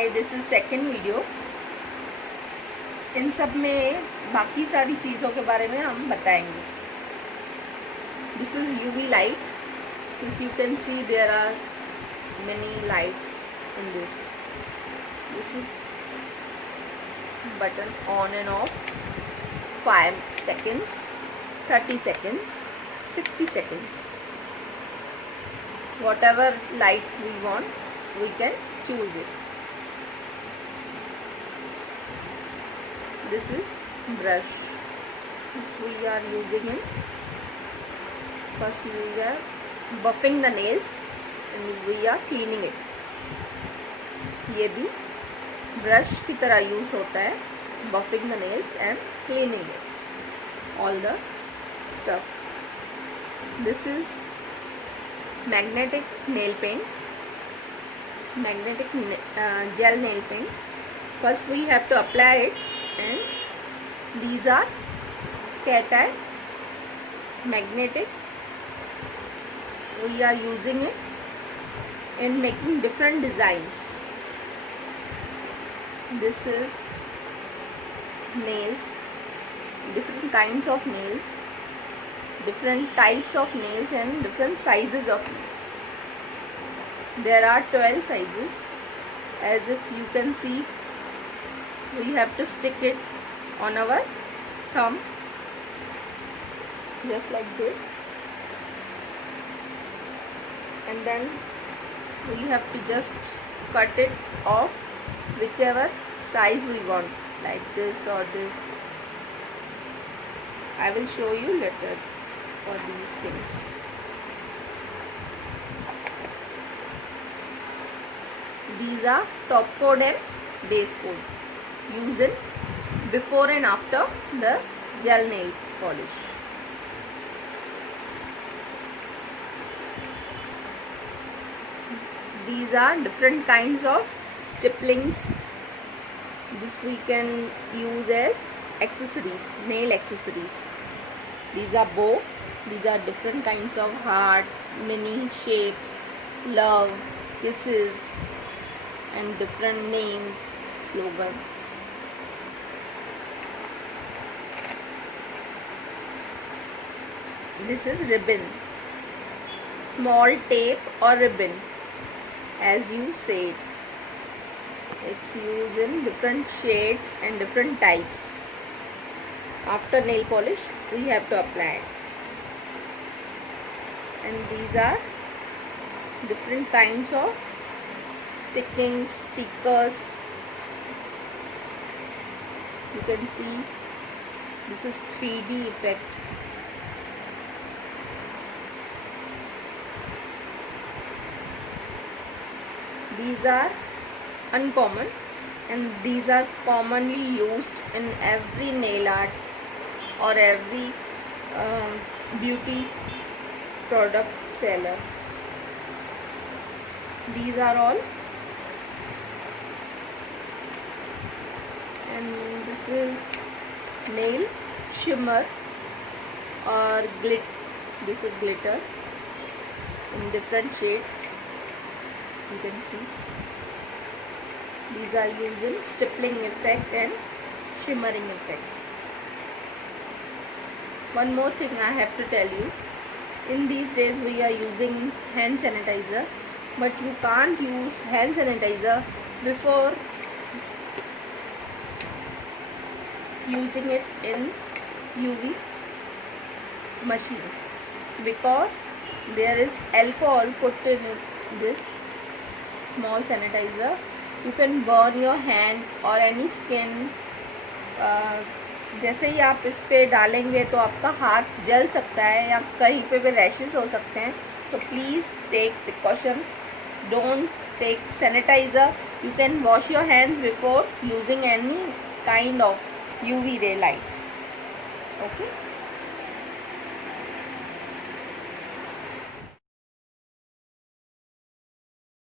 Hi, this is second video. इन सब में बाकी सारी चीज़ों के बारे में हम बताएंगे। This is UV light. This you can see there are many lights in this. This is button on and off, 5 seconds, 30 seconds, 60 seconds. Whatever light we want, we can choose it. This is brush. This we are using it. First we are buffing the nails and we are cleaning it. ये भी brush की तरह use होता है, buffing the nails and cleaning it, all the stuff. This is magnetic nail paint, magnetic gel nail paint. First we have to apply it, and these are cation magnetic. We are using it in making different designs. This is nails, different kinds of nails, different types of nails and different sizes of nails. There are 12 sizes. As if you can see, we have to stick it on our thumb just like this, and then we have to just cut it off whichever size we want, like this or this. I will show you later for these things. These are top coat and base coat, used before and after the gel nail polish. These are different kinds of stipplings. This we can use as accessories, nail accessories. These are bow. These are different kinds of heart, many shapes, love, kisses, and different names, slogans. This is ribbon, small tape or ribbon, as you say it. It's used in different shades and different types. After nail polish, we have to apply it. And these are different kinds of stickings, stickers. You can see this is 3D effect. These are uncommon, and these are commonly used in every nail art or every beauty product seller. These are all, and this is nail shimmer or this is glitter in different shades. You can see these are used in stippling effect and shimmering effect. One more thing I have to tell you, in these days we are using hand sanitizer, but you can't use hand sanitizer before using it in UV machine, because there is alcohol put in this small sanitizer. You can burn your hand or any skin. जैसे ही आप इस पे डालेंगे तो आपका हाथ जल सकता है या कहीं पे भी रैशेस हो सकते हैं. तो please take precaution. Don't take sanitiser. You can wash your hands before using any kind of UV ray light. Okay.